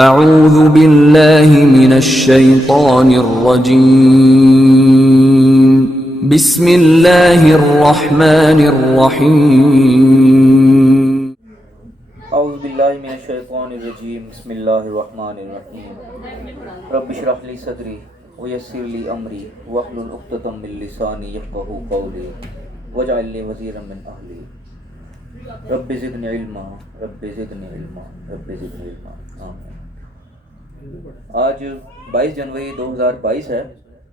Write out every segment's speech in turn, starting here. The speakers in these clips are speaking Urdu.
اعوذ باللہ من الشیطان الرجیم بسم اللہ الرحمن الرحیم اعوذ باللہ من الشیطان الرجیم بسم اللہ الرحمن الرحیم رب اشرح لی صدری ویسر لی امری واحلل عقدۃ من لسانی یفقہوا قولی واجعل لی وزیرا من اہلی رب زدنی علما رب زدنی علما رب زدنی علما آمین۔ آج 22 جنوری 2022 ہے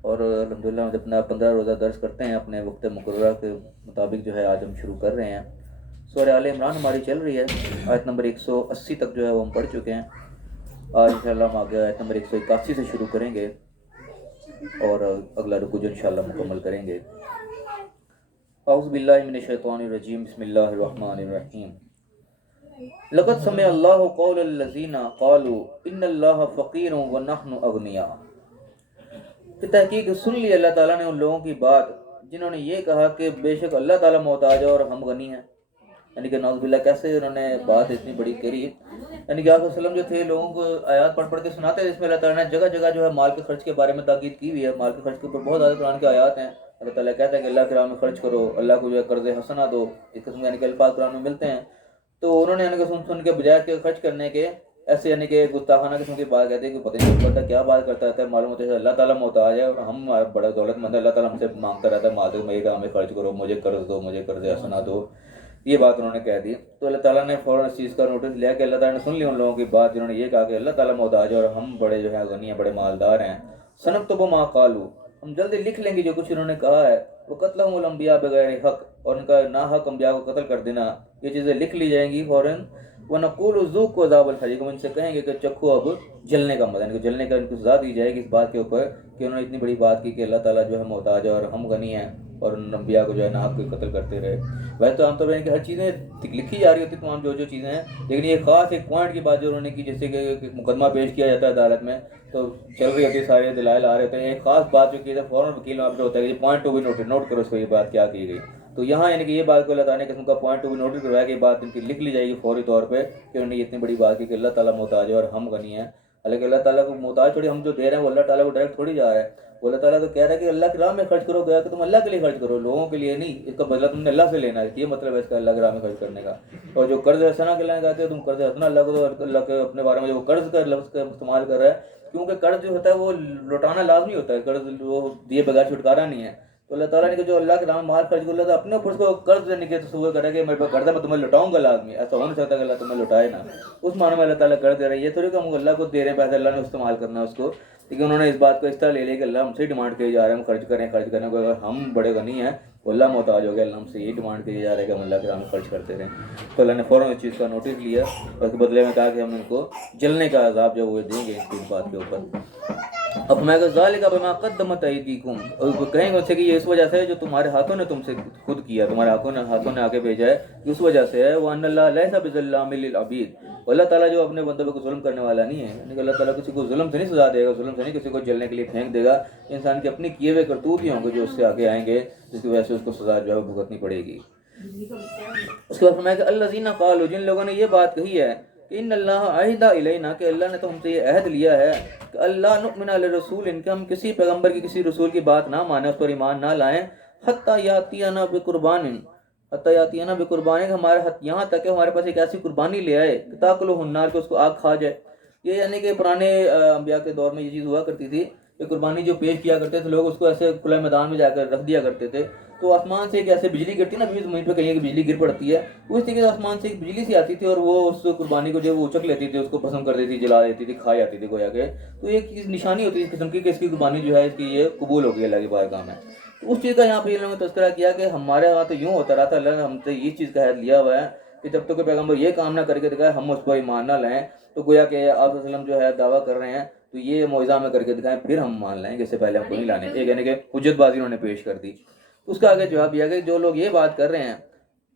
اور الحمدللہ ہم اپنا 15 روزہ درس کرتے ہیں اپنے وقت مقررہ کے مطابق جو ہے آج ہم شروع کر رہے ہیں۔ سورہ آل عمران ہماری چل رہی ہے، آیت نمبر 180 تک جو ہے وہ ہم پڑھ چکے ہیں۔ آج انشاءاللہ ہم آگے آیت نمبر 181 سے شروع کریں گے اور اگلا رکوع جو انشاءاللہ مکمل کریں گے۔ اعوذ باللہ من الشیطان الرجیم بسم اللہ الرحمن الرحیم لقد سمع اللہ قول الذین قالوا ان اللہ فقیر ونحن اغنیاء، کہ تحقیق سن لی اللہ تعالیٰ نے ان لوگوں کی بات جنہوں نے یہ کہا کہ بے شک اللہ تعالیٰ محتاج ہے اور ہم غنی ہیں۔ یعنی کہ نعوذ باللہ کیسے انہوں نے بات اتنی بڑی کری، یعنی کہ آپ صلی اللہ علیہ وسلم جو تھے لوگوں کو آیات پڑھ پڑھ کے سناتے ہیں جس میں اللہ تعالیٰ نے جگہ جگہ جو ہے مال کے خرچ کے بارے میں تاکید کی ہوئی ہے۔ مال کے خرچ کے اوپر بہت زیادہ قرآن کے آیات ہیں۔ اللہ تعالیٰ کہتا ہے کہ اللہ کے راہ میں خرچ کرو، اللہ کو جو ہے قرض حسنہ دو، اس قسم کے یعنی کہ الفاظ قرآن میں ملتے ہیں۔ تو انہوں نے یعنی کہ سن کے بجائے کے خرچ کرنے کے ایسے یعنی کہ گستاخانہ قسم کی بات کہتے ہیں کہ پتہ نہیں پڑتا کیا بات کرتا رہتا ہے، معلوم ہوتا ہے اللہ تعالیٰ محتاج ہے اور ہم بڑا دولت مند ہے، اللہ تعالیٰ ہم سے مانگتا رہتا ہے مال تو میرے کام میں خرچ کرو، مجھے قرض دو، مجھے قرض حسنہ دو، یہ بات انہوں نے کہہ دی۔ تو اللہ تعالیٰ نے فوراً اس چیز کا نوٹس لیا کہ اللہ تعالیٰ نے سن لی ان لوگوں کی بات جنہوں نے یہ کہا کہ اللہ تعالیٰ محتاج ہے اور ہم بڑے جو ہے غنی ہیں، بڑے مالدار ہیں۔ سنکتب ما قالوا، ہم جلدی لکھ لیں گے جو کچھ انہوں نے کہا ہے۔ وقتلہم الانبیاء بغیر حق، اور ان کا ناحق انبیاء کو قتل کر دینا، یہ چیزیں لکھ لی جائیں گی فوراً۔ وَنَقُولُ ذُوقُوا عَذَابَ الْحَرِيقِ، ہم ان سے کہیں گے کہ چکھو اب جلنے کا مزہ، یعنی کہ جلنے کا ان کو سزا دی جائے گی اس بات کے اوپر کہ انہوں نے اتنی بڑی بات کی کہ اللہ تعالیٰ جو ہے محتاج ہے اور ہم غنی ہیں اور انبیاء کو جو ہے ناحق کوئی قتل کرتے رہے۔ ویسے تو عام طور پر کہ ہر چیزیں لکھی جا رہی ہوتی تمام جو چیزیں ہیں، لیکن یہ خاص ایک پوائنٹ کی بات جو انہوں نے کی، جیسے کہ مقدمہ پیش کیا جاتا ہے عدالت میں تو چل رہی ہوتی ہے، سارے دلائل آ رہے ہوتے ہیں، ایک خاص بات جو کی ہے فوراً وکیل وہاں پہ ہوتا ہے کہ پوائنٹ ٹو بھی نوٹ کرو اس کو، یہ بات کیا کی گئی۔ تو یہاں یعنی کہ یہ بات کو اللہ تعالیٰ نے قسم کا پوائنٹ ٹو بھی نوٹ کروایا کہ یہ بات ان کی لکھ لی جائے گی فوری طور پہ کہ انہوں نے اتنی بڑی بات کی کہ اللہ تعالیٰ محتاج ہے اور ہم غنی ہیں۔ حالانکہ اللہ تعالیٰ کو محتاج تھوڑی ہم جو دے رہے ہیں وہ اللہ تعالیٰ کو ڈائریکٹ تھوڑی جا رہا ہے، وہ اللہ تعالیٰ تو کہہ رہا ہے کہ اللہ کی راہ میں خرچ کرو، گیا کہ تم اللہ کے لیے خرچ کرو، لوگوں کے لیے نہیں، اس کا بدلہ تم نے اللہ سے لینا ہے، یہ مطلب ہے اس کا اللہ کی راہ میں خرچ کرنے کا۔ اور جو قرض حسنہ کے لیے کہتے ہو تم قرض حسنہ اللہ کو، اللہ کے اپنے بارے میں جو قرض کا لفظ کا استعمال کر رہا ہے، کیونکہ قرض جو ہوتا ہے وہ لوٹانا لازمی ہوتا ہے، قرض وہ دیے بغیر چھٹکارا نہیں ہے۔ تو اللہ تعالیٰ نے کہ جو اللہ کے نام مال خرچ کر اللہ اپنے اوپر اس کو قرض دینے کے تصور کرے کہ میرے پاس قرض ہے میں تمہیں لوٹاؤں گا لازمی، ایسا ہو نہیں سکتا کہ اللہ تمہیں لوٹائے نہ، اس معنی میں اللہ تعالیٰ قرض دے رہا ہے۔ یہ تھوڑی کہ ہم اللہ کو دے رہے ہیں پیسے، اللہ نے استعمال کرنا ہے اس کو، لیکن انہوں نے اس بات کو اس طرح لے لیا کہ اللہ ہم سے ڈیمانڈ کیے جا رہے ہیں ہم خرچ کریں کو، اگر ہم بڑے غنی ہیں تو اللہ محتاج ہو گیا، اللہ ہم سے یہ ڈیمانڈ کیے جا رہا ہے کہ ہم اللہ کے نام میں خرچ کرتے رہیں۔ تو اللہ نے فوراً اس چیز کا نوٹس لیا اور اس کے بدلے میں کہا کہ ہم ان کو جلنے کا عذاب جو وہ دیں گے اس بات کے اوپر۔ اب میں ذالک بما قدمت ایدیکم، اور کہیں گے ان سے کہ یہ اس وجہ سے ہے جو تمہارے ہاتھوں نے تم سے خود کیا، تمہارے ہاتھوں نے آگے بھیجا ہے، اس وجہ سے ہے۔ وان اللہ لیس بظلام للعبید، اللہ تعالیٰ جو اپنے بندوں کو ظلم کرنے والا نہیں ہے، یعنی کہ اللہ تعالیٰ کسی کو ظلم سے نہیں سزا دے گا، ظلم سے نہیں کسی کو جلنے کے لیے پھینک دے گا، انسان کے اپنے کیے ہوئے کرتوت ہی ہوں گے جو اس سے آگے آئیں گے جس کی وجہ سے اس کو سزا جو ہے بھگتنی پڑے گی۔ اس کے بعد فرمایا کہ الذین قالوا، جن لوگوں نے یہ بات کہی ہے کہ ان اللہ عہد الینا، کہ اللہ نے تو ہم سے یہ عہد لیا ہے کہ اللہ نؤمن لرسول، ان کے ہم کسی پیغمبر کی کسی رسول کی بات نہ مانیں، اس پر ایمان نہ لائیں، حتی یاتینا بقربان، کہ ہمارے یہاں تک کہ ہمارے پاس ایک ایسی قربانی لے آئے کہ تاکلہ النار، کہ اس کو آگ کھا جائے۔ یہ یعنی کہ پرانے انبیاء کے دور میں یہ چیز ہوا کرتی تھی کہ قربانی جو پیش کیا کرتے تھے لوگ اس کو ایسے کھلے میدان میں جا کر رکھ دیا کرتے تھے، تو آسمان سے ایک ایسے بجلی گرتی نا، زمین پہ کہیں کہ بجلی گر پڑتی ہے، اس طریقے سے آسمان سے ایک بجلی سی آتی تھی اور وہ اس قربانی کو جو وہ اچک لیتی تھی، اس کو پسند کر دیتی تھی، جلا دیتی تھی، کھا جاتی تھی گویا کہ۔ تو ایک چیز نشانی ہوتی ہے اس قسم کی کہ اس کی قربانی جو ہے اس کی یہ قبول ہو گئی اللہ کی بارگاہ میں۔ تو اس چیز کا یہاں پہ یہ لوگوں نے تذکرہ کیا کہ ہمارے وہاں تو یوں ہوتا رہا تھا، اللہ نے ہم سے یہ چیز کا عہد لیا ہوا ہے کہ جب تک کہ پیغمبر یہ کام نہ کر کے دکھائے ہم اس پر ایمان نہ لائیں۔ تو گویا کہ آپ صلی اللہ علیہ وسلم جو ہے دعویٰ کر رہے ہیں تو یہ معجزہ میں کر کے دکھائیں پھر ہم مان لائیں گے، اس سے پہلے ہم کو نہیں لانے، ایک یعنی کہ حجت بازی انہوں نے پیش کر دی۔ اس کا آگے جواب دیا کہ جو لوگ یہ بات کر رہے ہیں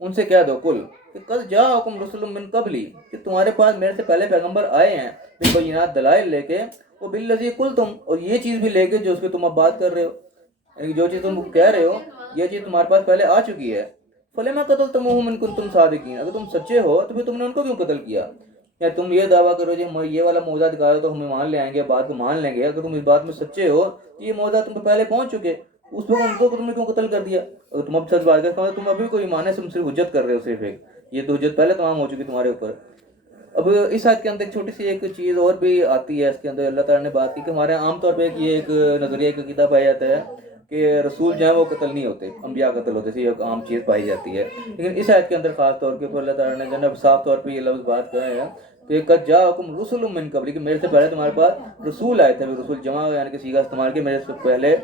ان سے کہہ دو کل کہ قد جاءکم رسل من قبلی، کہ تمہارے پاس میرے سے پہلے پیغمبر آئے ہیں بالبینات دلائل لے کے، وہ بالذی قلتم، اور یہ چیز بھی لے کے جو اس پہ تم اب بات کر رہے ہو، یعنی جو چیز تم کہہ رہے ہو یہ چیز تمہارے پاس پہلے آ چکی ہے۔ فلما قتلتموہم ان کنتم صادقین، اگر تم سچے ہو تو پھر تم نے ان کو کیوں قتل کیا؟ یا تم یہ دعویٰ کرو جی ہم یہ والا موضوع دکھا رہے تو ہمیں مان لے آئیں گے، بات کو مان لیں گے، اگر تم اس بات میں سچے ہو تو یہ موضوع تم پہ پہلے پہنچ چکے، اس وقت ہم کو تم نے کیوں قتل کر دیا؟ اگر تم اب سچ بات کرتے تم ابھی کوئی ایمان ہے، تم صرف حجت کر رہے ہو، صرف ایک یہ تو حجت پہلے تمام ہو چکی تمہارے اوپر۔ اب اس آیت کے اندر ایک چھوٹی سی ایک چیز اور بھی آتی ہے، اس کے اندر اللہ تعالیٰ نے بات کی کہ ہمارے عام طور پہ یہ ایک نظریہ ایک کتاب پایا جاتا ہے کہ رسول جو ہے وہ قتل نہیں ہوتے، انبیاء قتل ہوتے تھے، ایک عام چیز پائی جاتی ہے، لیکن اس آیت کے اندر خاص طور کے اوپر اللہ تعالیٰ نے جناب صاف طور پہ یہ لفظ بات کہا ہے کہ قد جاءکم رسل من قبل، کہ میرے سے پہلے تمہارے پاس رسول آئے تھے، رسول جمع یعنی کہ صیغہ استعمال کے میرے سے پہلے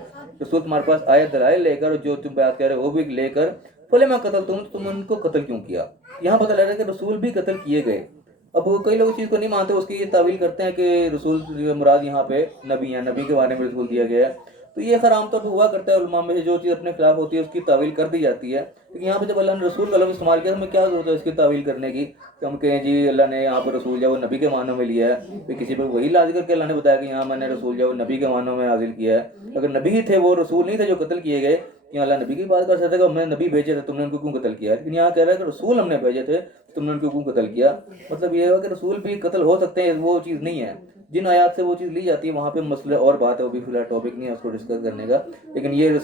رسول تمہارے پاس آئے دلائل لے کر، جو تم بات کہہ رہے وہ بھی لے کر، فلما قتل تم ان کو قتل کیوں کیا؟ یہاں پتہ لگ رہا ہے کہ رسول بھی قتل کیے گئے۔ اب کئی لوگ اس چیز کو نہیں مانتے، اس کی یہ تعویل کرتے ہیں کہ رسول مراد یہاں پہ نبی ہیں، نبی کے بارے میں رسول دیا گیا ہے، تو یہ خیر عام طور پہ ہوا کرتا ہے علماء میں سے، جو چیز اپنے خلاف ہوتی ہے اس کی تعویل کر دی جاتی ہے، لیکن یہاں پہ جب اللہ نے رسول کا لفظ استعمال کیا تو ہمیں کیا ضرورت ہے اس کی تعویل کرنے کی کہ ہم کہیں جی اللہ نے یہاں پہ رسول جو وہ نبی کے معنوں میں لیا ہے، پھر کسی پہ وہی لازم کر کے اللہ نے بتایا کہ یہاں میں نے رسول جو وہ نبی کے معنوں میں نازل کیا ہے۔ اگر نبی ہی تھے وہ رسول نہیں تھے جو قتل کیے گئے، یہاں اللہ نبی کی بات کر سکتے کہ ہم نے نبی بھیجے تھے تم نے ان کو کیوں قتل کیا، لیکن یہاں کہہ رہا ہے کہ رسول ہم نے بھیجے تھے تم نے ان کو کیوں قتل کیا؟ مطلب یہ ہے کہ رسول بھی قتل ہو سکتے ہیں، وہ چیز نہیں ہے۔ جن آیات سے وہ چیز لی جاتی ہے وہاں پہ مسئلہ اور بات ہے، وہ بھی فی الحال ٹاپک نہیں ہے اس کو ڈسکس کرنے کا، لیکن یہ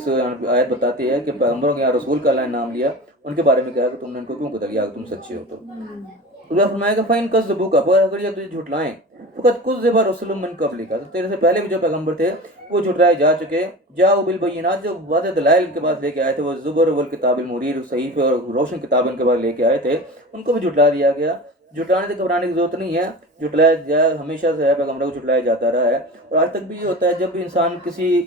آیت بتاتی ہے کہ پیغمبروں کے یہاں رسول کا اللہ نے نام لیا، ان کے بارے میں کہا کہ تم نے ان کو کیوں قتل کیا اگر تم سچے ہو تو۔ اللہ فرمایا کہ فَإِن كَذَّبُوكَ، اگر یہ تجھے جھٹلائیں، فَقَدْ كُذِّبَ رُسُلٌ مِّن قَبْلِكَ، تو تیرے سے پہلے بھی جو پیغمبر تھے وہ جھٹلائے جا چکے، جاءوا بالبینات، جو واضح دلائل کے پاس لے کے آئے تھے، وہ زبر والکتاب المنیر، صحیفے اور روشن کتاب ان کے پاس لے کے آئے تھے، ان کو بھی جھٹلا دیا گیا۔ جھٹلانے سے گھبرانے کی ضرورت نہیں ہے، جھٹلایا جائے ہمیشہ سے ہے، پیغمبروں کو جھٹلایا جاتا رہا ہے، اور آج تک بھی یہ ہوتا ہے جب بھی انسان کسی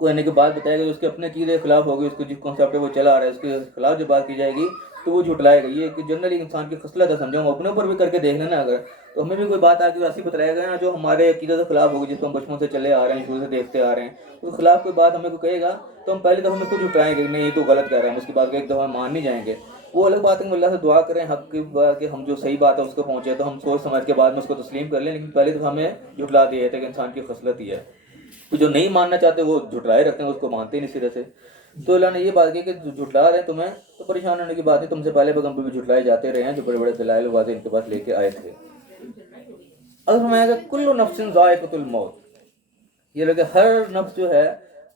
کو کہنے کی بات بتائے گا اس کے اپنے عقیدے کے خلاف ہوگی، اس کو جس کانسیپٹ وہ چلا رہا ہے اس کے خلاف جو بات کی جائے گی تو وہ جھٹلائے گا۔ یہ ایک جنرلی انسان کی خصلت ہے، سمجھا ہوں اپنے اوپر بھی کر کے دیکھ لینا، اگر تو ہمیں بھی کوئی بات آ کے ایسی بتائے گا نا جو ہمارے عقیدے کے خلاف ہوگی، جس کو ہم بچپن سے چلے آ رہے ہیں، شروع سے دیکھتے آ رہے ہیں، اس کے خلاف کوئی بات ہمیں کو کہے گا تو ہم پہلی دفعہ میں خود جھٹائیں گے کہ نہیں یہ تو غلط کہہ رہے ہیں، ہم اس کی بات کو ایک دفعہ مان نہیں جائیں گے۔ وہ الگ بات ہے کہ اللہ سے دعا کریں حق کی بات کہ ہم جو صحیح بات ہے اس کو پہنچے تو ہم سوچ سمجھ کے بعد میں اس کو تسلیم کر لیں، لیکن پہلی دفعہ ہمیں جھٹلا دیا جاتا ہے کہ انسان کی خصلت ہی ہے، تو جو نہیں ماننا چاہتے وہ جھٹلائے رکھتے ہیں، اس کو مانتے ہی نہیں سرے سے۔ تو اللہ نے یہ بات کی کہ جھٹلا رہے ہیں تمہیں تو پریشان ہونے کی بات ہے، تم سے پہلے پیغمبر بھی جھٹلائے جاتے رہے ہیں جو بڑے بڑے دلائل واضح ان کے پاس لے کے آئے تھے۔ اگر فرمایا کہ کل نفس ذائقۃ الموت، یہ لوگ ہر نفس جو ہے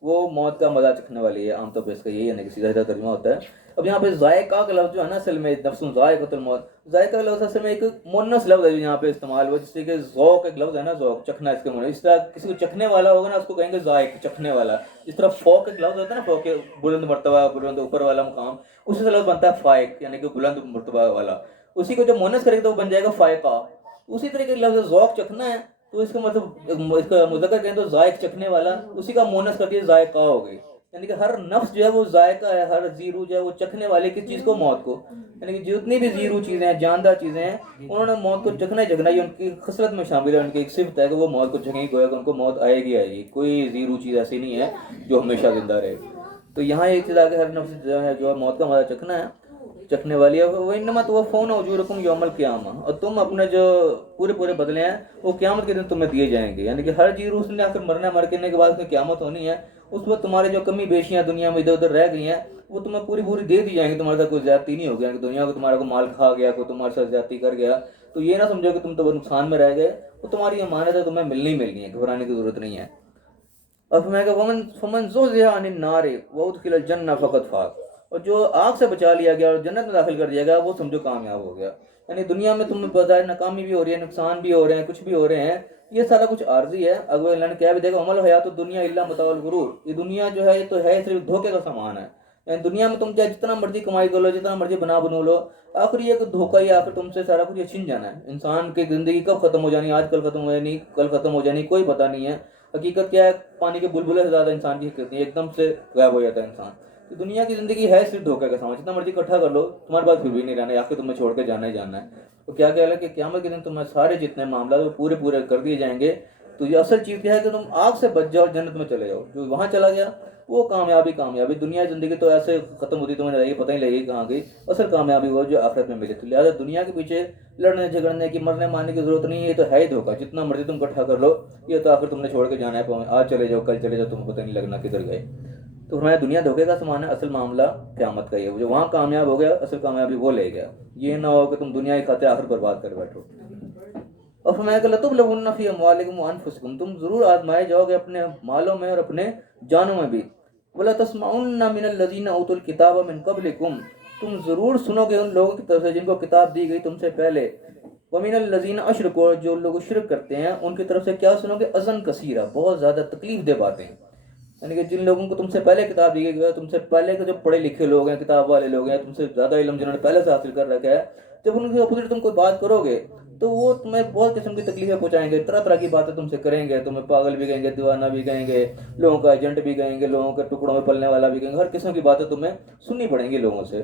وہ موت کا مزہ چکھنے والی ہے، عام طور پہ اس کا یہی ہے کہ سیدھا سیدھا ترجمہ ہوتا ہے۔ اب یہاں پہ ذائقہ کا لفظ جو ہے نا اصل میں نفس ذائقۃ الموت، ذائقہ کا لفظ اصل میں ایک مونس لفظ ہے جو یہاں پہ استعمال ہوا، جس سے کہ ذوق ایک لفظ ہے نا، ذوق چکھنا، اس کے معنی اس طرح کسی کو چکھنے والا ہوگا نا اس کو کہیں گے ذائق، چکھنے والا۔ جس طرح فوق ایک لفظ ہوتا ہے نا، فوق بلند مرتبہ، بلند اوپر والا مقام، اسی سے لفظ بنتا ہے فائق یعنی کہ بلند مرتبہ والا، اسی کو جب مونس کرے گا تو وہ بن جائے گا فائقہ۔ اسی طرح کے لفظ ذوق چکھنا ہے تو اس کا مطلب اس کا مذکر کہیں تو ذائق چکھنے والا، اسی کا مونس کر کے ذائقہ ہو گئی، یعنی کہ ہر نفس جو ہے وہ ذائقہ ہے، ہر زیرو جو ہے وہ چکھنے والے کس چیز کو؟ موت کو، یعنی کہ جتنی بھی زیرو چیزیں ہیں، جاندار چیزیں ہیں، انہوں نے موت کو چکھنا ہی چکھنا، یہ ان کی خصلت میں شامل ہے، ان کی ایک صفت ہے کہ وہ موت کو چکھیں گے، گویا کہ ان کو موت آئے گی آئے گی، کوئی زیرو چیز ایسی نہیں ہے جو ہمیشہ زندہ رہے۔ تو یہاں ایک چیز آگے ہر نفس جو ہے موت کا مزہ چکھنا ہے، چکھنے والی ہے، وَإِنَّمَا تُوَفَّوْنَ أُجُورَكُمْ يَوْمَ الْقِيَامَةِ، اور تم اپنے جو پورے بدلے ہیں وہ قیامت کے دن تمہیں دیے جائیں گے، یعنی کہ ہر چیز اس نے آ کر مرنا ہے، مر کرنے کے بعد اس میں قیامت ہونی ہے، اس وقت تمہارے جو کمی بیشیاں دنیا میں ادھر ادھر رہ گئی ہیں وہ تمہیں پوری دے دی جائیں گی، تمہارے ساتھ کوئی زیادتی نہیں ہوگی، کہ دنیا کو تمہارا کو مال کھا گیا، کوئی تمہارے ساتھ زیادتی کر گیا تو یہ نہ سمجھو کہ تم تو نقصان میں رہ گئے، وہ تمہاری امانت ہے، تمہیں ملنی ہے، گھبرانے کی ضرورت نہیں ہے۔ اور فرمایا کہ فَمَنْ زُحْزِحَ عَنِ النَّارِ وَأُدْخِلَ الْجَنَّةَ فَقَدْ فَازَ، اور جو آگ سے بچا لیا گیا اور جنت میں داخل کر دیا گیا وہ سمجھو کامیاب ہو گیا۔ یعنی دنیا میں تمہیں پتہ ہے ناکامی بھی ہو رہی ہے، نقصان بھی ہو رہے ہیں، کچھ بھی ہو رہے ہیں، یہ سارا کچھ عارضی ہے۔ اگر اللہ نے کیا بھی دیکھا عمل حیات الدنیا الا متاع الغرور، یہ دنیا جو ہے یہ تو ہے صرف دھوکے کا سامان ہے، یعنی دنیا میں تم چاہے جتنا مرضی کمائی کر لو، جتنا مرضی بنو لو، آخر یہ کہ دھوکہ ہی آخر تم سے سارا کچھ چھن جانا ہے۔ انسان کی زندگی کب ختم ہو جانی، آج کل ختم ہو جانی، کل ختم ہو جانی، کوئی پتہ نہیں ہے۔ حقیقت کیا ہے؟ پانی کے بلبلے سے زیادہ انسان کی حقیقت نہیں ہے، ایک دم سے غائب ہو جاتا ہے انسان۔ تو دنیا کی زندگی ہے صرف دھوکے کا سامان، جتنا مرضی اکٹھا کر لو تمہارے پاس پھر بھی نہیں رہنا ہے، آخر تمہیں چھوڑ کے جانا ہی جانا ہے۔ تو کیا کہہ رہا ہے کہ قیامت کے دن تمہیں سارے جتنے معاملات وہ پورے کر دیے جائیں گے۔ تو یہ اصل چیز کیا ہے کہ تم آگ سے بچ جاؤ، جنت میں چلے جاؤ، جو وہاں چلا گیا وہ کامیابی۔ دنیا زندگی تو ایسے ختم ہوتی تمہیں لگے پتہ ہی لگے گی کہاں گئی، اصل کامیابی وہ جو آخرت میں ملی۔ تو لہٰذا دنیا کے پیچھے لڑنے جھگڑنے کی، مرنے مارنے کی ضرورت نہیں ہے، یہ تو ہے ہی دھوکہ، جتنا مرضی تم اکٹھا کر لو یہ تو آخر تم نے چھوڑ کے جانا ہے، آج چلے جاؤ کل چلے جاؤ، تمہیں پتہ نہیں لگنا کدھر گئے۔ تو فرمایا دنیا دھوکے کا سامان ہے، اصل معاملہ قیامت کا ہی ہے، جو وہاں کامیاب ہو گیا اصل کامیابی وہ لے گیا، یہ نہ ہو کہ تم دنیا ہی کھاتے آخر برباد کر بیٹھو۔ اور فرمایا کہ لتبلون فی اموالکم وانفسکم، تم ضرور آزمائے جاؤ گے اپنے مالوں میں اور اپنے جانوں میں بھی، ولا تسمعن من الذین اوتوا الکتاب من قبلکم، تم ضرور سنو گے ان لوگوں کی طرف سے جن کو کتاب دی گئی تم سے پہلے، ومن الذین اشرکوا، جو لوگ شرک کرتے ہیں ان کی طرف سے کیا سنو گے، اذن کثیرہ، بہت زیادہ تکلیف دہ باتیں، یعنی کہ جن لوگوں کو تم سے پہلے کتاب دی گئی، تم سے پہلے کے جو پڑھے لکھے لوگ ہیں، کتاب والے لوگ ہیں، تم سے زیادہ علم جنہوں نے پہلے سے حاصل کر رکھا ہے، جب ان کے اپوزٹ تم کوئی بات کرو گے تو وہ تمہیں بہت قسم کی تکلیفیں پہنچائیں گے، طرح طرح کی باتیں تم سے کریں گے، تمہیں پاگل بھی کہیں گے، دیوانہ بھی کہیں گے، لوگوں کا ایجنٹ بھی کہیں گے، لوگوں کے ٹکڑوں میں پلنے والا بھی کہیں گے، ہر قسم کی باتیں تمہیں سننی پڑیں گی لوگوں سے۔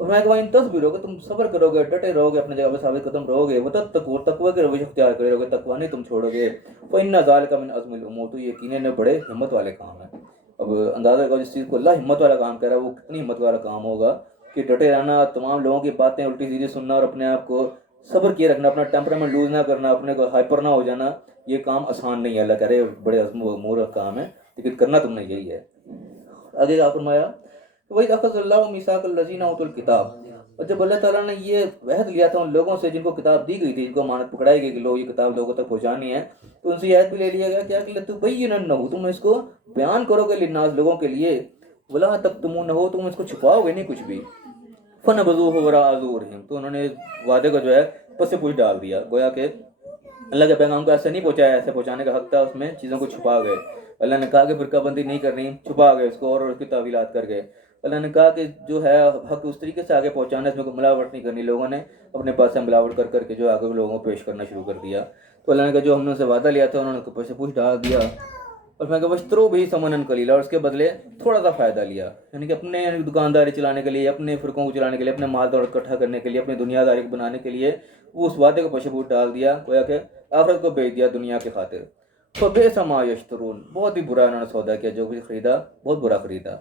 اور میں کہا ان تصبرو کہ تم صبر کرو گے، ڈٹے رہو گے، اپنے جگہ پہ ثابت قدم رہو گے، وتتقوا، تقوی کے روش اختیار کرے رہو گے، تقوی نہیں تم چھوڑو گے، فإن ذلک من عزم الامور، تو یقیناً بڑے ہمت والے کام ہیں۔ اب اندازہ کرو جس چیز کو اللہ ہمت والا کام کہہ رہا ہے وہ کتنی ہمت والا کام ہوگا، کہ ڈٹے رہنا، تمام لوگوں کی باتیں الٹی سیدھی سننا اور اپنے آپ کو صبر کیے رکھنا، اپنا ٹیمپرامنٹ لوز نہ کرنا، اپنے کو ہائپر نہ ہو جانا، یہ کام آسان نہیں ہے۔ اللہ کہہ رہے بڑے عزم و امور کا کام ہے، لیکن کرنا تم نے یہی ہے۔ آگے آپ فرمایا وَإِذْ أَخَذَ اللَّهُ مِيثَاقَ الَّذِينَ أُوتُوا الْكِتَابَ، اور جب اللہ تعالیٰ نے یہ عہد لیا تھا ان لوگوں سے جن کو کتاب دی گئی تھی، جن کو امانت پکڑائی گئی کہ لوگ یہ کتاب لوگوں تک پہنچانی ہے، تو ان سے یہ عہد بھی لے لیا گیا کیا کہ لَتُبَيِّنَنَّهُ، تم اس کو بیان کرو گے للناس، لوگوں کے لیے، وَلَا تَكْتُمُونَهُ، تم اس کو چھپاؤ گے نہیں کچھ بھی، فَنَبَذُوهُ وَرَاءَ ظُهُورِهِمْ، تو انہوں نے وعدے کو جو ہے پس سے پوچھ ڈال دیا، گویا کہ اللہ کے پیغام کو ایسے نہیں پہنچایا، ایسے پہنچانے کا حق تھا، اس میں چیزوں کو چھپا گئے۔ اللہ نے کہا کہ فرقہ بندی نہیں کرنی، چھپا گئے اس کو اور اس کی تعویلات کر گئے۔ اللہ نے کہا کہ جو ہے حق اس طریقے سے آگے پہنچانا ہے، اس میں کوئی ملاوٹ نہیں کرنی، لوگوں نے اپنے پاس سے ملاوٹ کر کر کے جو آگے لوگوں کو پیش کرنا شروع کر دیا۔ تو اللہ نے کہا جو ہم نے اسے وعدہ لیا تھا انہوں نے اوپر سے پوچھ ڈال دیا، اور میں کہا وشترو بھی ثمنا قلیلا، اور اس کے بدلے تھوڑا سا فائدہ لیا، یعنی کہ اپنے دکانداری چلانے کے لیے، اپنے فرقوں کو چلانے کے لیے، اپنے مال دولت اکٹھا کرنے کے لیے، اپنی دنیا داری کو بنانے کے لیے وہ اس وعدے کو پشے پوچھ ڈال دیا، گویا کہ آخرت کو بیچ دیا دنیا کی خاطر۔ فبئس ما یشترون، بہت ہی برا انہوں نے سودا کیا، جو کچھ خریدا بہت برا خریدا۔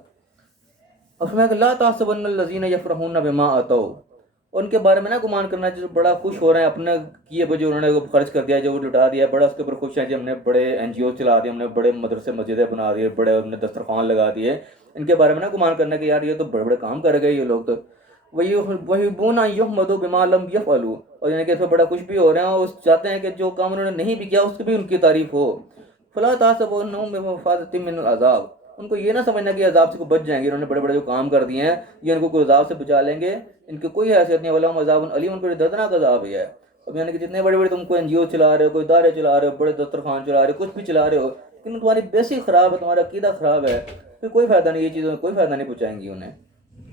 اور فرمایا کہ لا تحسبن الذین یفرحون بما آتوا، ان کے بارے میں نہ گمان کرنا جو بڑا خوش ہو رہے ہیں اپنے کیے جو انہوں نے خرچ کر دیا، جو وہ لٹا دیا، بڑا اس کے اوپر خوش ہیں جی ہم نے بڑے این جی او چلا دیے، ہم نے بڑے مدرسے مسجدیں بنا دیے، بڑے ہم نے دسترخوان لگا دیے، ان کے بارے میں نہ گمان کرنا کہ یار یہ تو بڑے بڑے کام کر گئے یہ لوگ تو، وَيُحِبُّونَ أَن يُحْمَدُوا بِمَا لَمْ يَفْعَلُوا، اور یعنی کہ اس میں بڑا خوش بھی ہو رہے ہیں اور چاہتے ہیں کہ جو کام انہوں نے نہیں بھی کیا اس کی بھی ان کی تعریف ہو۔ فَلَا تَحْسَبُنَّهُم بِمَفَازَةٍ مِّنَ الْعَذَابِ، ان کو یہ نہ سمجھنا کہ عذاب سے کو بچ جائیں گے، انہوں نے بڑے بڑے جو کام کر دیے ہیں یہ ان کو کوئی عذاب سے بچا لیں گے، ان کی کوئی حیثیت نہیں، وَلَهُمْ عَذَابٌ أَلِيمٌ، ان کو دردناک عذاب ہے۔ اب یعنی کہ جتنے بڑے بڑے تم کو این جی او چلا رہے ہو، کوئی ادارے چلا رہے ہو، بڑے دسترخوان چلا رہے ہو، کچھ بھی چلا رہے ہو، لیکن تمہاری بیسک خراب ہے، تمہارا عقیدہ خراب ہے، پھر کوئی فائدہ نہیں، یہ چیزیں کوئی فائدہ نہیں پہنچائیں گی انہیں۔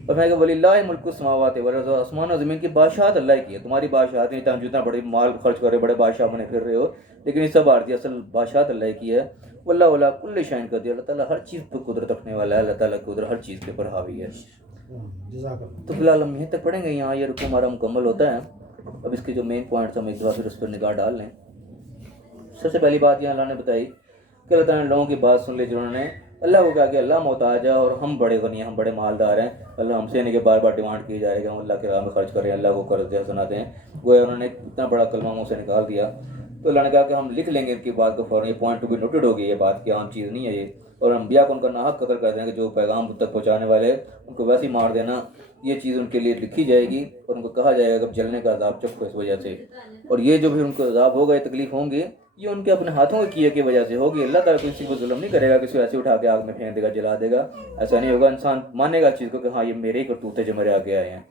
اور میں کہ وَلِلَّهِ مُلْكُ السَّمَاوَاتِ وَالْأَرْضِ، آسمان و زمین کی بادشاہت اللہ کی ہے، تمہاری بادشاہت نہیں، تم جتنا بڑے مال خرچ کر رہے ہو، بڑے بادشاہ بنے پھر رہے ہو، لیکن یہ سب عارضی، اصل بادشاہت اللہ کی ہے۔ واللہ علی کل شیء قدیر، اللہ تعالیٰ ہر چیز پر قدرت رکھنے والا ہے، اللہ تعالیٰ کی قدرت ہر چیز کے اوپر حاوی ہے۔ تو فی الحال ہم یہیں تک پڑھیں گے، یہاں یہ رکوع ہمارا مکمل ہوتا ہے۔ اب اس کے جو مین پوائنٹس ہم ایک دفعہ پھر اس پر نگاہ ڈال لیں۔ سب سے پہلی بات یہ اللہ نے بتائی کہ اللہ تعالیٰ نے لوگوں کی بات سن لی جنہوں نے اللہ کو کہا کہ اللہ محتاج ہے اور ہم بڑے غنی ہیں، ہم بڑے مالدار ہیں، اللہ ہم سے نہیں کہ بار بار ڈیمانڈ کی جائے گا ہم اللہ کے راہ میں خرچ کریں، اللہ کو قرض حسنات دیں، گویا انہوں نے اتنا بڑا کلمہ منہ سے نکال دیا۔ تو اللہ نے کہا کہ ہم لکھ لیں گے ان کی بات کو فوراً، یہ پوائنٹ ٹو بی نوٹڈ ہوگی، یہ بات کی عام چیز نہیں ہے یہ، اور انبیاء کو ان کا ناحق قتل کر دیں گے، جو پیغام تک پہنچانے والے ان کو ویسے ہی مار دینا، یہ چیز ان کے لیے لکھی جائے گی اور ان کو کہا جائے گا کہ جلنے کا عذاب چکھو اس وجہ سے، اور یہ جو بھی ان کو عذاب ہوگا، یہ تکلیف ہوں گی، یہ ان کے اپنے ہاتھوں کے کیے کی وجہ سے ہوگی۔ اللہ تعالیٰ کسی کو ظلم نہیں کرے گا، کسی کو ایسے اٹھا کے آگ میں پھینک دے گا، جلا دے گا، ایسا نہیں ہوگا، انسان مانے گا اس چیز کو کہ ہاں یہ میرے ہی کرتوت ہے جو میرے آگے آئے ہیں۔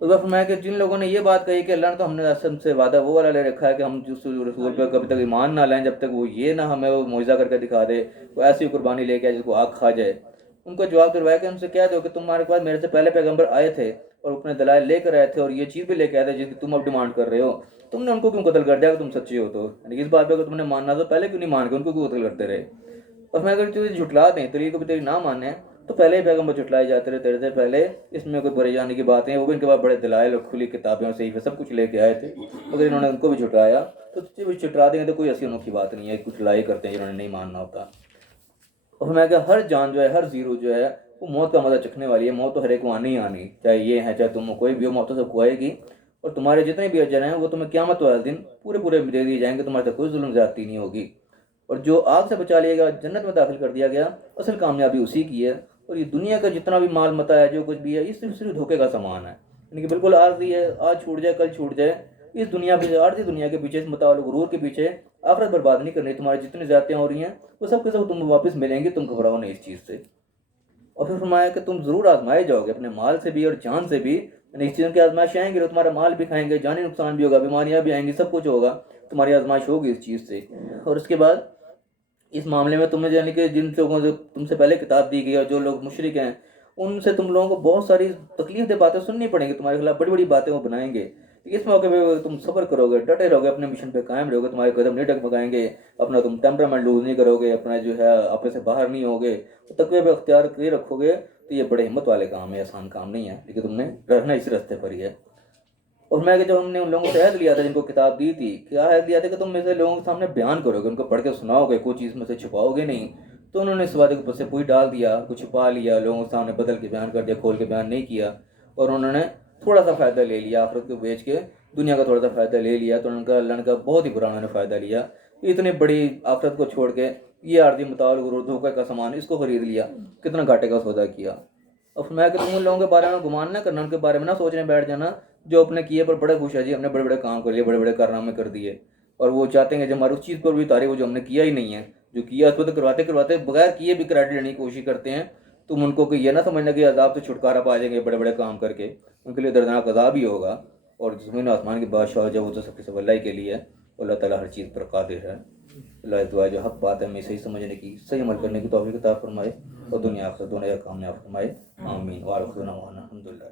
تو فرمایا کہ جن لوگوں نے یہ بات کہی کہ اللہ نے تو ہم نے ہم سے وعدہ وہ والا لے رکھا ہے کہ ہم جس رسول پہ کبھی تک ایمان نہ لائیں جب تک وہ یہ نہ ہمیں وہ معجزہ کر کے دکھا دے، وہ ایسی قربانی لے کے آئے جس کو آگ کھا جائے۔ ان کو جواب کروایا کہ ان سے کہہ دو کہ تمہارے پاس میرے سے پہلے پیغمبر آئے تھے اور اپنے دلائل لے کر آئے تھے اور یہ چیز بھی لے کے آئے تھے جس کی تم اب ڈیمانڈ کر رہے ہو، تم نے ان کو کیوں قتل کر دیا کہ تم سچے ہو؟ تو یعنی اس بات پہ کہ تم نے ماننا تو پہلے کیوں نہیں مان کے ان کو کیوں قتل کرتے رہے؟ اور میں اگر تجھے جھٹلا دیں تو یہ کو بھی تیری نہ مانے تو پہلے ہی پیغمبر جھٹلائے جاتے رہے تیرے سے پہلے، اس میں کوئی پریشانی کی باتیں، وہ بھی ان کے پاس بڑے دلائل اور کھلی کتابیں اور صحیفے سب کچھ لے کے آئے تھے، مگر انہوں نے ان کو بھی جھٹلایا، تو تجھے بھی جھٹلا دیں گے تو کوئی ایسی انوکھی بات نہیں ہے، کچھ لائی کرتے ہیں جنہوں نے نہیں ماننا ہوتا۔ اور میں کہ ہر جان جو ہے، ہر زیرو جو ہے وہ موت کا مزہ چکھنے والی ہے، موت تو ہر ایک کو آنی ہی آنی، چاہے یہ ہے چاہے تم کوئی بھی ہو، موت تو سب کو آئے گی، اور تمہارے جتنے بھی اجر ہیں وہ تمہیں قیامت والے دن پورے پورے دے دیے جائیں گے، تمہارے تک کوئی ظلم زیادتی نہیں ہوگی، اور جو آگ سے بچا لیا گیا جنت میں داخل کر دیا گیا، اصل کامیابی اسی کی ہے۔ اور یہ دنیا کا جتنا بھی مال متاع ہے، جو کچھ بھی ہے، یہ صرف دھوکے کا سامان ہے، یعنی کہ بالکل عارضی ہے، آج چھوٹ جائے کل چھوٹ جائے، اس دنیا پہ عارضی دنیا کے پیچھے، اس متاع الغرور کے پیچھے آخرت برباد نہیں کرنی. تمہاری جتنی زیادتیاں ہو رہی ہیں وہ سب کے سب تم واپس ملیں گے، تم گھبراؤ نہیں اس چیز سے. اور پھر فرمایا کہ تم ضرور آزمائے جاؤ گے اپنے مال سے بھی اور جان سے بھی. یعنی اس چیزوں کی آزمائش آئیں گی، تمہارا مال بھی کھائیں گے، جانی نقصان بھی ہوگا، بیماریاں بھی آئیں گی، سب کچھ ہوگا، تمہاری آزمائش ہوگی اس چیز سے. اور اس کے بعد اس معاملے میں تمہیں یعنی کہ جن لوگوں سے تم سے پہلے کتاب دی گئی اور جو لوگ مشرک ہیں ان سے تم لوگوں کو بہت ساری تکلیف دہ باتیں سننی پڑیں گی، تمہارے خلاف بڑی بڑی باتیں وہ بنائیں گے. اس موقع پہ تم صبر کرو گے، ڈٹے رہو گے، اپنے مشن پہ قائم رہو گے، تمہارے قدم نہیں ڈگمگائیں گے، اپنا تم ٹیمپرامنٹ لوز نہیں کرو گے، اپنا جو ہے آپے سے باہر نہیں ہوگے، تقوی پہ اختیار کیے رکھو گے. تو یہ بڑے ہمت والے کام ہے، آسان کام نہیں ہے، لیکن تم نے رہنا اس راستے پر ہی ہے. اور میں کہ جب ہم نے ان لوگوں سے عہد لیا تھا جن کو کتاب دی تھی، کیا عہد لیا تھا کہ تم میں سے لوگوں کے سامنے بیان کرو گے، ان کو پڑھ کے سناؤ گے، کوئی چیز میں سے چھپاؤ گے نہیں. تو انہوں نے اس وعدے کے اوپر سے کوئی ڈال دیا، کچھ چھپا لیا، لوگوں کے سامنے بدل کے بیان کر دیا، کھول کے بیان نہیں کیا. اور انہوں نے تھوڑا سا فائدہ لے لیا، آخرت کو بیچ کے دنیا کا تھوڑا سا فائدہ لے لیا. تو ان کا اللہ نے کا بہت ہی برا انہوں نے فائدہ لیا. اتنی بڑی آخرت کو چھوڑ کے یہ عارضی متاع الغرور، دھوکے کا سامان، اس کو خرید لیا، کتنا گھاٹے کا سودا کیا. اور فرمایا کہ تم ان لوگوں کے بارے میں گمان نہ کرنا، ان کے بارے میں نہ سوچنے بیٹھ جانا جو اپنے کیے پر بڑے خوش ہے، جی ہم نے بڑے بڑے کام کر لیے، بڑے بڑے کارنامے کر دیے، اور وہ چاہتے ہیں کہ ہماری اس چیز پر بھی تعریف ہو جو ہم نے کیا ہی نہیں ہے. جو کیا اس کو تو کرواتے بغیر کیے بھی کریڈٹ لینے کی کوشش کرتے ہیں. تم ان کو کہ یہ نہ سمجھنا کہ عذاب سے چھٹکارا پا جائیں گے بڑے بڑے کام کر کے، ان کے لیے دردناک عذاب ہی ہوگا. اور زمین و آسمان کی بادشاہ جو وہ تو سب کے سب اللہ کے لیے ہے. اللہ تعالیٰ ہر چیز پر قادر ہے. اللہ دعا جو حق بات ہے ہمیں صحیح سمجھنے کی، صحیح عمل کرنے کی توفیق عطا فرمائے، اور دنیا آخرت دونوں کامیاب فرمائے. آمین. وآخر دعوانا الحمدللہ.